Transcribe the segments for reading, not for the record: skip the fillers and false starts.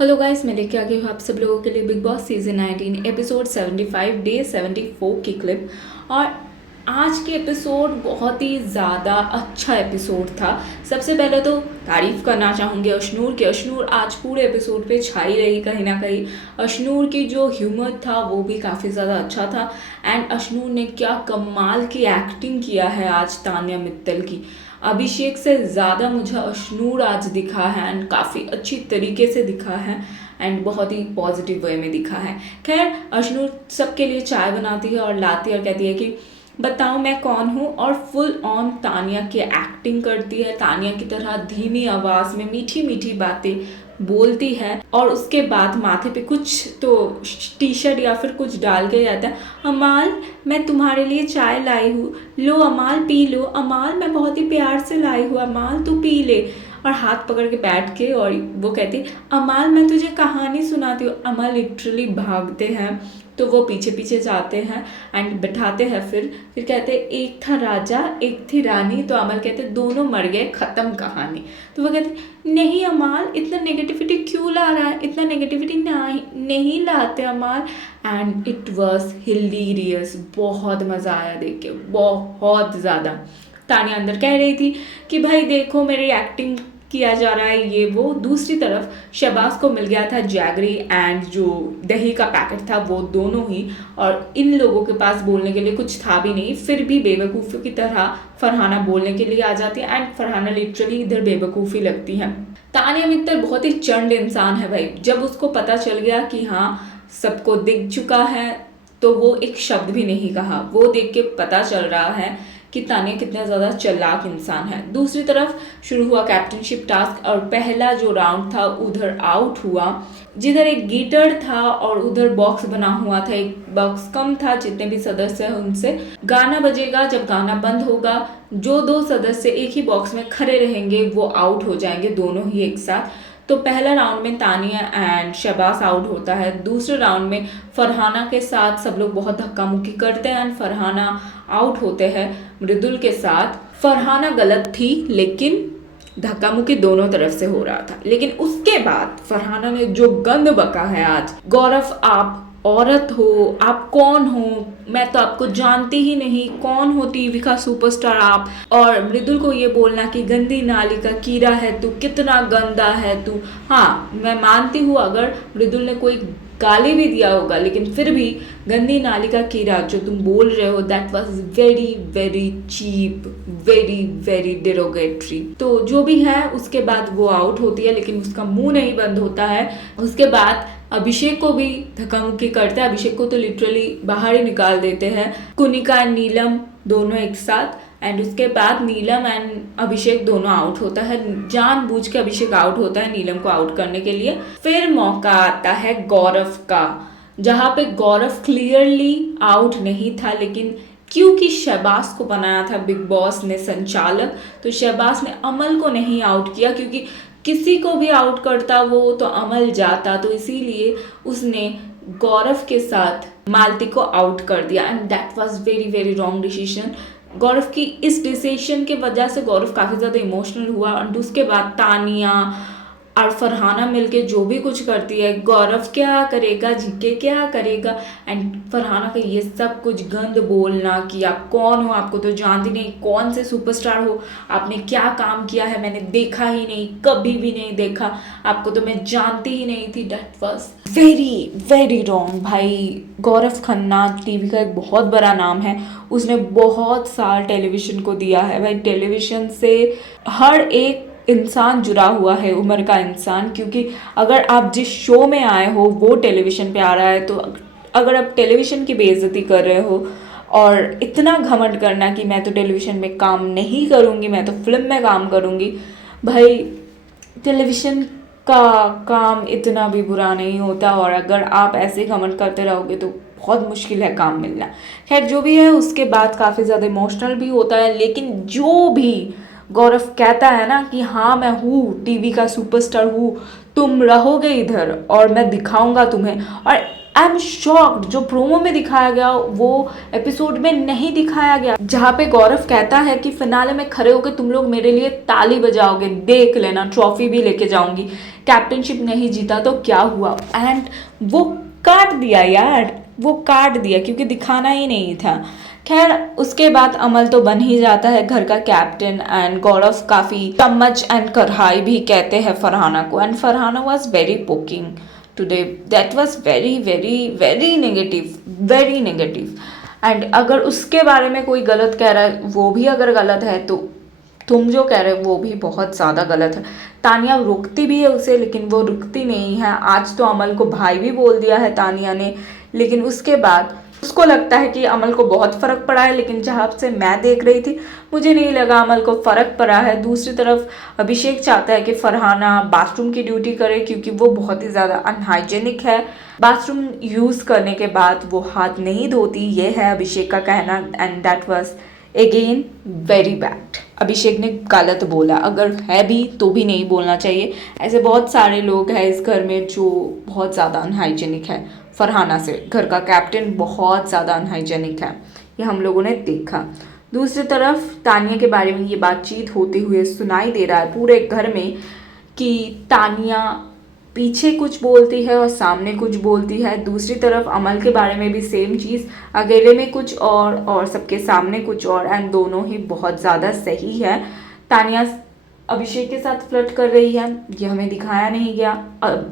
Hello guys, मैं लेके आ गई हूँ आप सब लोगों के लिए big boss season 19 episode 75 day 74 की क्लिप। और आज के एपिसोड बहुत ही ज़्यादा अच्छा एपिसोड था। सबसे पहले तो तारीफ़ करना चाहूँगी अशनूर की। अशनूर आज पूरे एपिसोड पे छाई रही कहीं ना कहीं। अशनूर की जो ह्यूमर था वो भी काफ़ी ज़्यादा अच्छा था। एंड अशनूर ने क्या कमाल की एक्टिंग किया है आज तान्या मित्तल की। अभिषेक से ज़्यादा मुझे अशनूर आज दिखा है एंड काफ़ी अच्छी तरीके से दिखा है एंड बहुत ही पॉजिटिव वे में दिखा है। खैर, अशनूर सबके लिए चाय बनाती है और लाती है और कहती है कि बताओ मैं कौन हूँ, और फुल ऑन तानिया की एक्टिंग करती है। तानिया की तरह धीमी आवाज़ में मीठी मीठी बातें बोलती है और उसके बाद माथे पे कुछ तो टी शर्ट या फिर कुछ डाल के जाता है। अमाल, मैं तुम्हारे लिए चाय लाई हूँ, लो अमाल पी लो। अमाल, मैं बहुत ही प्यार से लाई हूँ, अमाल तू पी ले। और हाथ पकड़ के बैठ के और वो कहती अमाल मैं तुझे कहानी सुनाती हूँ। अमाल लिटरली भागते हैं तो वो पीछे पीछे जाते हैं एंड बैठाते हैं। फिर कहते एक था राजा एक थी रानी, तो अमल कहते दोनों मर गए, ख़त्म कहानी। तो वो कहते नहीं अमाल, इतना नेगेटिविटी क्यों ला रहा है, इतना नेगेटिविटी नहीं लाते अमाल। एंड इट वॉज हिलेरियस, बहुत मज़ा आया देख के, बहुत ज़्यादा। तानिया अंदर कह रही थी कि भाई देखो मेरी एक्टिंग किया जा रहा है ये वो। दूसरी तरफ शहबाज को मिल गया था जैगरी एंड जो दही का पैकेट था वो दोनों ही, और इन लोगों के पास बोलने के लिए कुछ था भी नहीं। फिर भी बेवकूफ़ों की तरह फरहाना बोलने के लिए आ जाती है एंड फरहाना लिटरली इधर बेवकूफ़ी लगती है। तानिया मित्तल बहुत ही चंड इंसान है भाई। जब उसको पता चल गया कि हाँ सबको दिख चुका है तो वो एक शब्द भी नहीं कहा। वो देख के पता चल रहा है कि तानिया कितना ज़्यादा चालाक इंसान है। दूसरी तरफ शुरू हुआ कैप्टनशिप टास्क और पहला जो राउंड था उधर आउट हुआ, जिधर एक गीटर था और उधर बॉक्स बना हुआ था। एक बॉक्स कम था, जितने भी सदस्य हैं उनसे गाना बजेगा। जब गाना बंद होगा जो दो सदस्य एक ही बॉक्स में खड़े रहेंगे वो आउट हो जाएंगे, दोनों ही एक साथ। तो पहला राउंड में तानिया एंड शहबाज आउट होता है। दूसरे राउंड में फरहाना के साथ सब लोग बहुत धक्का मुक्की करते हैं एंड फरहाना आउट होते हैं मृदुल के साथ। फरहाना गलत थी लेकिन धक्का मुक्की दोनों तरफ से हो रहा था। लेकिन उसके बाद फरहाना ने जो गंद बका है आज, गौरव आप औरत हो, आप कौन हो, मैं तो आपको जानती ही नहीं, कौन हो टीवी का सुपरस्टार आप। और मृदुल को ये बोलना कि गंदी नाली का कीड़ा है तू, कितना गंदा है तू। हाँ, मैं मानती हूँ अगर मृदुल ने कोई गाली भी दिया होगा, लेकिन फिर भी गंदी नाली का कीड़ा जो तुम बोल रहे हो that was very very cheap, very very derogatory. तो जो भी है उसके बाद वो आउट होती है लेकिन उसका मुंह नहीं बंद होता है। उसके बाद अभिषेक को भी धक्का मुक्की करते हैं। अभिषेक को तो लिटरली बाहर ही निकाल देते हैं, कुनिका एंड नीलम दोनों एक साथ। एंड उसके बाद नीलम एंड अभिषेक दोनों आउट होता है। जानबूझ के अभिषेक आउट होता है नीलम को आउट करने के लिए। फिर मौका आता है गौरव का, जहाँ पे गौरव क्लियरली आउट नहीं था, लेकिन क्योंकि शहबाज को बनाया था बिग बॉस ने संचालक, तो शहबाज ने अमल को नहीं आउट किया, क्योंकि किसी को भी आउट करता वो तो अमल जाता, तो इसीलिए उसने गौरव के साथ मालती को आउट कर दिया। And that was very very wrong decision. Gaurav की इस डिसीजन के वजह से गौरव काफ़ी ज़्यादा इमोशनल हुआ। एंड उसके बाद तानिया और फरहाना मिलके जो भी कुछ करती है, गौरव क्या करेगा, जीके क्या करेगा। एंड फरहाना का ये सब कुछ गंद बोलना कि आप कौन हो, आपको तो जानती नहीं, कौन से सुपरस्टार हो, आपने क्या काम किया है मैंने देखा ही नहीं, कभी भी नहीं देखा, आपको तो मैं जानती ही नहीं थी। That was very very wrong भाई। गौरव खन्ना टीवी का एक बहुत बड़ा नाम है, उसने बहुत साल टेलीविज़न को दिया है भाई। टेलीविज़न से हर एक इंसान जुड़ा हुआ है, उम्र का इंसान, क्योंकि अगर आप जिस शो में आए हो वो टेलीविज़न पे आ रहा है, तो अगर आप टेलीविज़न की बेइज्जती कर रहे हो और इतना घमंड करना कि मैं तो टेलीविज़न में काम नहीं करूँगी, मैं तो फिल्म में काम करूँगी, भाई टेलीविज़न का काम इतना भी बुरा नहीं होता। और अगर आप ऐसे घमंड करते रहोगे तो बहुत मुश्किल है काम मिलना। खैर जो भी है, उसके बाद काफ़ी ज़्यादा इमोशनल भी होता है। लेकिन जो भी गौरव कहता है ना कि हाँ मैं हूँ टीवी का सुपरस्टार हूँ, तुम रहोगे इधर और मैं दिखाऊंगा तुम्हें। और आई एम शॉक्ड, जो प्रोमो में दिखाया गया वो एपिसोड में नहीं दिखाया गया, जहाँ पे गौरव कहता है कि फिनाले में खड़े होकर तुम लोग मेरे लिए ताली बजाओगे, देख लेना, ट्रॉफी भी लेके जाऊंगी, कैप्टनशिप नहीं जीता तो क्या हुआ। एंड वो काट दिया यार, वो काट दिया क्योंकि दिखाना ही नहीं था। खैर उसके बाद अमल तो बन ही जाता है घर का कैप्टन एंड गौरव काफ़ी चम्मच एंड कढ़ाई भी कहते हैं फरहाना को, and Farhana was very poking today, that was very very very negative, very negative. And अगर उसके बारे में कोई गलत कह रहा है, वो भी अगर गलत है तो तुम जो कह रहे हो वो भी बहुत ज़्यादा गलत है। तानिया रोकती भी है उसे लेकिन वो रुकती नहीं है। आज तो अमल को भाई भी बोल दिया है तानिया ने, लेकिन उसके बाद उसको लगता है कि अमल को बहुत फ़र्क पड़ा है, लेकिन जहाँ से मैं देख रही थी मुझे नहीं लगा अमल को फ़र्क पड़ा है। दूसरी तरफ अभिषेक चाहता है कि फरहाना बाथरूम की ड्यूटी करे क्योंकि वो बहुत ही ज़्यादा अनहाइजेनिक है, बाथरूम यूज़ करने के बाद वो हाथ नहीं धोती, ये है अभिषेक का कहना। And that was again very bad. Abhishek ने गलत बोला, अगर है भी तो भी नहीं बोलना चाहिए। ऐसे बहुत सारे लोग हैं इस घर में जो बहुत ज़्यादा अनहाइजेनिक है। फरहाना से घर का कैप्टन बहुत ज़्यादा अनहाइजेनिक है, ये हम लोगों ने देखा। दूसरी तरफ तानिया के बारे में ये बातचीत होते हुए सुनाई दे रहा है पूरे घर में कि तानिया पीछे कुछ बोलती है और सामने कुछ बोलती है। दूसरी तरफ अमल के बारे में भी सेम चीज़, अकेले में कुछ और सबके सामने कुछ और, एंड दोनों ही बहुत ज़्यादा सही है। तानिया अभिषेक के साथ फ्लर्ट कर रही है, ये हमें दिखाया नहीं गया।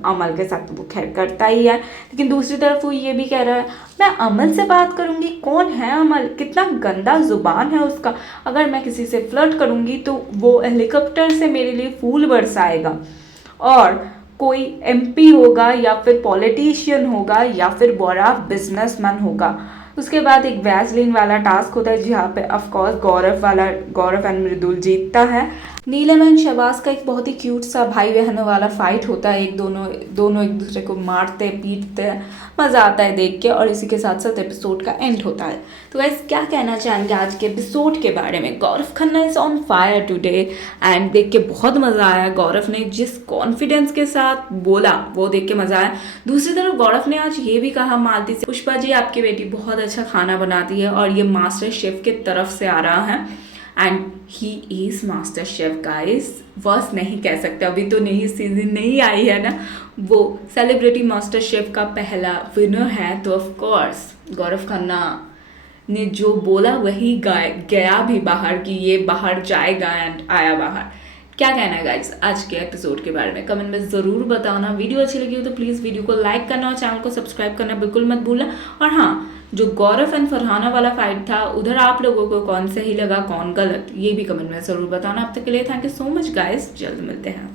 अमल के साथ वो खैर करता ही है, लेकिन दूसरी तरफ वो ये भी कह रहा है मैं अमल से बात करूँगी, कौन है अमल, कितना गंदा ज़ुबान है उसका, अगर मैं किसी से फ्लर्ट करूँगी तो वो हेलीकॉप्टर से मेरे लिए फूल बरसाएगा, और कोई एमपी होगा या फिर पॉलिटिशियन होगा या फिर बड़ा बिजनेसमैन होगा। उसके बाद एक वैसलीन वाला टास्क होता है जहाँ पे ऑफकोर्स गौरव एंड मृदुल जीतता है। नीलम एंड शहबाज का एक बहुत ही क्यूट सा भाई बहनों वाला फाइट होता है, दोनों एक दूसरे को मारते पीटते हैं, मज़ा आता है देख के, और इसी के साथ साथ एपिसोड का एंड होता है। तो गाइस क्या कहना चाहेंगे आज के एपिसोड के बारे में। Gaurav Khanna is on fire today and देख के बहुत मज़ा आया। गौरव ने जिस कॉन्फिडेंस के साथ बोला वो देख के मज़ा आया। दूसरी तरफ गौरव ने आज ये भी कहा मालती से, पुष्पा जी आपकी बेटी बहुत अच्छा खाना बनाती है और ये मास्टर शेफ के तरफ से आ रहा है, and he is master chef guys, बस नहीं कह सकते, अभी तो नई सीजन नहीं आई है ना, वो सेलिब्रिटी मास्टर शेफ का पहला विनर है। तो ऑफ कोर्स गौरव खन्ना ने जो बोला वही गया भी बाहर कि ये बाहर जाएगा, एंड आया बाहर। क्या कहना है गाइस आज के एपिसोड के बारे में कमेंट में ज़रूर बताना। वीडियो अच्छी लगी हो तो प्लीज़ वीडियो को लाइक करना और चैनल को सब्सक्राइब करना बिल्कुल मत भूलना। और हाँ, जो गौरव एंड फरहाना वाला फाइट था उधर आप लोगों को कौन सही लगा कौन गलत, ये भी कमेंट में ज़रूर बताना। अब तक के लिए thank you so much guys, जल्द मिलते हैं।